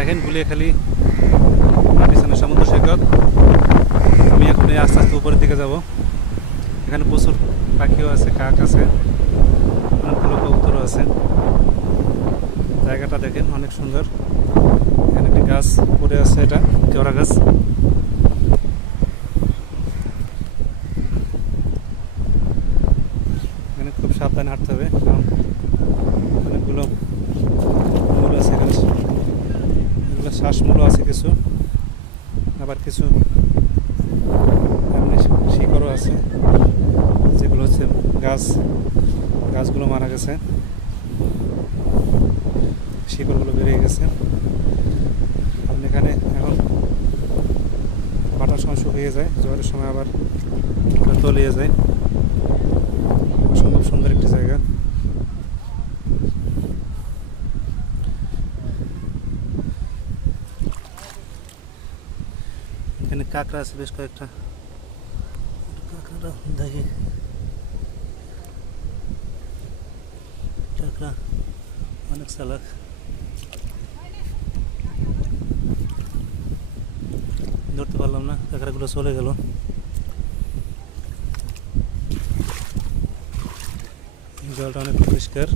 দেখেন গুলিয়াখালী পিছনে সমুদ্র সৈকত। আমি এখন আস্তে আস্তে উপরের দিকে যাব। এখানে প্রচুর পাখিও আছে, কাক আছে, অনেকগুলো কবুতরও আছে। জায়গাটা দেখেন অনেক সুন্দর। এখানে একটি গাছ পড়ে আছে, এটা কেওড়া গাছ। এখানে খুব সাবধানে হাঁটতে হবে, কারণ অনেকগুলো মূল আছে এখানে। এগুলো শ্বাসমূলও আছে কিছু, আবার কিছু এমনি শিকড়ও আছে, যেগুলো হচ্ছে গাছগুলো মারা গেছে, শিকড়গুলো বেরিয়ে গেছে। কারণ এখানে এখন বাটার সময় শুকিয়ে যায়, ঝড়ের সময় আবার তলিয়ে যায়। অসম্ভব সুন্দর একটি জায়গা। এখানে কাঁকড়া আছে বেশ কয়েকটা, কাঁকড়া দেখি, কাঁকড়া অনেক চালাক। ধরতে পারলাম না, কাঁকড়াগুলো চলে গেল। জলটা অনেক পরিষ্কার।